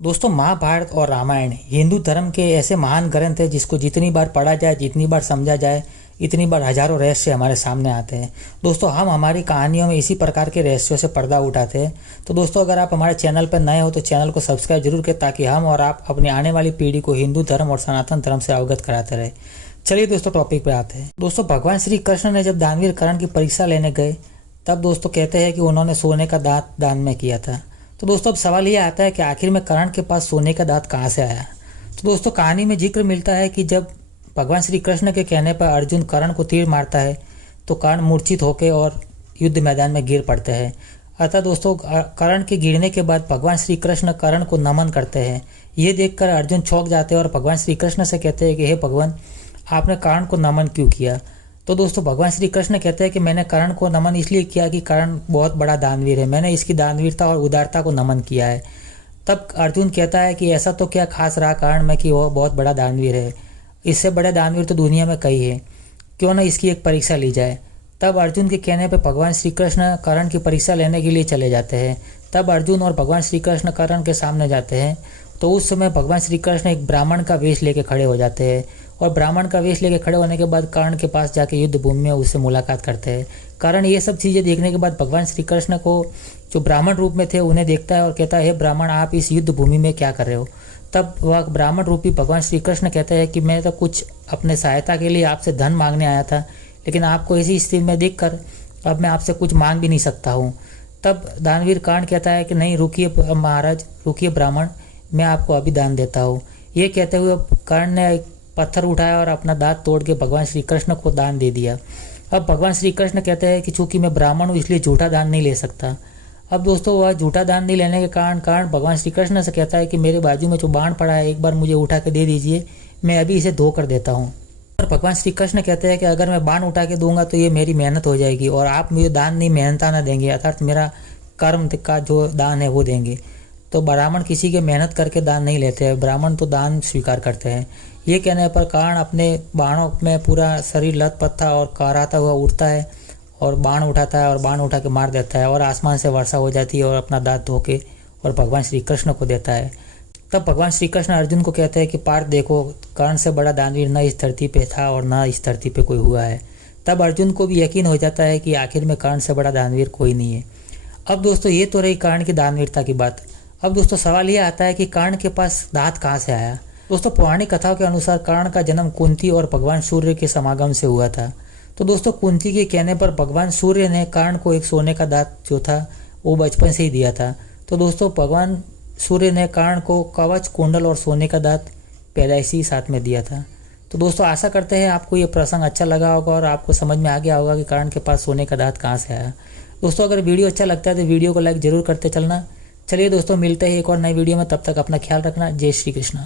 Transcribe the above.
दोस्तों, महाभारत और रामायण हिंदू धर्म के ऐसे महान ग्रंथ हैं जिसको जितनी बार पढ़ा जाए, जितनी बार समझा जाए, इतनी बार हजारों रहस्य हमारे सामने आते हैं। दोस्तों, हम हमारी कहानियों में इसी प्रकार के रहस्यों से पर्दा उठाते हैं। तो दोस्तों, अगर आप हमारे चैनल पर नए हो तो चैनल को सब्सक्राइब जरूर करें ताकि हम और आप अपनी आने वाली पीढ़ी को हिंदू धर्म और सनातन धर्म से अवगत कराते रहे। चलिए दोस्तों, टॉपिक पे आते हैं। दोस्तों, भगवान श्री कृष्ण ने जब दानवीर कर्ण की परीक्षा लेने गए तब दोस्तों कहते हैं कि उन्होंने सोने का दांत दान में किया था। तो दोस्तों, अब सवाल ये आता है कि आखिर में कर्ण के पास सोने का दांत कहाँ से आया। तो दोस्तों, कहानी में जिक्र मिलता है कि जब भगवान श्री कृष्ण के कहने पर अर्जुन कर्ण को तीर मारता है तो कर्ण मूर्छित होकर और युद्ध मैदान में गिर पड़ते हैं। अतः दोस्तों, कर्ण के गिरने के बाद भगवान श्री कृष्ण कर्ण को नमन करते हैं। ये देखकर अर्जुन चौंक जाते हैं और भगवान श्री कृष्ण से कहते हैं कि हे भगवान, आपने कर्ण को नमन क्यों किया। तो दोस्तों, भगवान श्री कृष्ण कहते हैं कि मैंने कर्ण को नमन इसलिए किया कि कर्ण बहुत बड़ा दानवीर है, मैंने इसकी दानवीरता और उदारता को नमन किया है। तब अर्जुन कहता है कि ऐसा तो क्या खास रहा कर्ण में कि वो बहुत बड़ा दानवीर है, इससे बड़े दानवीर तो दुनिया में कई है, क्यों ना इसकी एक परीक्षा ली जाए। तब अर्जुन के कहने पर भगवान श्री कृष्ण कर्ण की परीक्षा लेने के लिए चले जाते हैं। तब अर्जुन और भगवान श्री कृष्ण कर्ण के सामने जाते हैं। तो उस समय भगवान श्री कृष्ण एक ब्राह्मण का वेश लेके खड़े हो जाते हैं और ब्राह्मण का वेश लेके खड़े होने के बाद कर्ण के पास जाके युद्ध भूमि में उससे मुलाकात करते हैं। कर्ण ये सब चीज़ें देखने के बाद भगवान श्री कृष्ण को जो ब्राह्मण रूप में थे उन्हें देखता है और कहता है, हे ब्राह्मण, आप इस युद्ध भूमि में क्या कर रहे हो। तब वह ब्राह्मण रूपी भगवान श्री कृष्ण कहते हैं कि मैं तो कुछ अपने सहायता के लिए आपसे धन मांगने आया था, लेकिन आपको इसी स्थिति में देखकर अब मैं आपसे कुछ मांग भी नहीं सकता हूँ। तब दानवीर कर्ण कहता है कि नहीं, रुकिए महाराज, रुकिए ब्राह्मण, मैं आपको अभी दान देता हूँ। ये कहते हुए कर्ण ने एक पत्थर उठाया और अपना दांत तोड़ के भगवान श्री कृष्ण को दान दे दिया। अब भगवान श्री कृष्ण कहते हैं कि चूंकि मैं ब्राह्मण हूँ इसलिए झूठा दान नहीं ले सकता। अब दोस्तों, वह झूठा दान नहीं लेने के कारण भगवान श्री कृष्ण से कहता है कि मेरे बाजू में जो बाण पड़ा है एक बार मुझे उठा के दे दीजिए, मैं अभी इसे धो कर देता हूँ। और भगवान श्री कृष्ण कहते हैं कि अगर मैं बाण उठा के दूंगा तो ये मेरी मेहनत हो जाएगी और आप मुझे दान नहीं मेहनताना देंगे, अर्थात मेरा कर्म का जो दान है वो देंगे। तो ब्राह्मण किसी के मेहनत करके दान नहीं लेते हैं, ब्राह्मण तो दान स्वीकार करते हैं। ये कहने पर कर्ण अपने बाणों में पूरा शरीर लथपथ था और कराता हुआ उड़ता है और बाण उठाता है और बाण उठा के मार देता है और आसमान से वर्षा हो जाती है और अपना दांत धो के और भगवान श्री कृष्ण को देता है। तब भगवान श्री कृष्ण अर्जुन को कहते हैं कि पार्थ देखो, कर्ण से बड़ा दानवीर न इस धरती पे था और न इस धरती पे कोई हुआ है। तब अर्जुन को भी यकीन हो जाता है कि आखिर में कर्ण से बड़ा दानवीर कोई नहीं है। अब दोस्तों, ये तो रही कर्ण की दानवीरता की बात। अब दोस्तों, सवाल ये आता है कि कर्ण के पास दांत कहाँ से आया। दोस्तों, पौराणिक कथाओं के अनुसार कर्ण का जन्म कुंती और भगवान सूर्य के समागम से हुआ था। तो दोस्तों, कुंती के कहने पर भगवान सूर्य ने कर्ण को एक सोने का दांत जो था वो बचपन से ही दिया था। तो दोस्तों, भगवान सूर्य ने कर्ण को कवच, कुंडल और सोने का दांत पैदाइशी साथ में दिया था। तो दोस्तों, आशा करते हैं आपको ये प्रसंग अच्छा लगा होगा और आपको समझ में आ गया होगा कि कर्ण के पास सोने का दांत कहाँ से आया। दोस्तों, अगर वीडियो अच्छा लगता है तो वीडियो को लाइक जरूर करते चलना। चलिए दोस्तों, मिलते हैं एक और नई वीडियो में, तब तक अपना ख्याल रखना। जय श्री कृष्ण।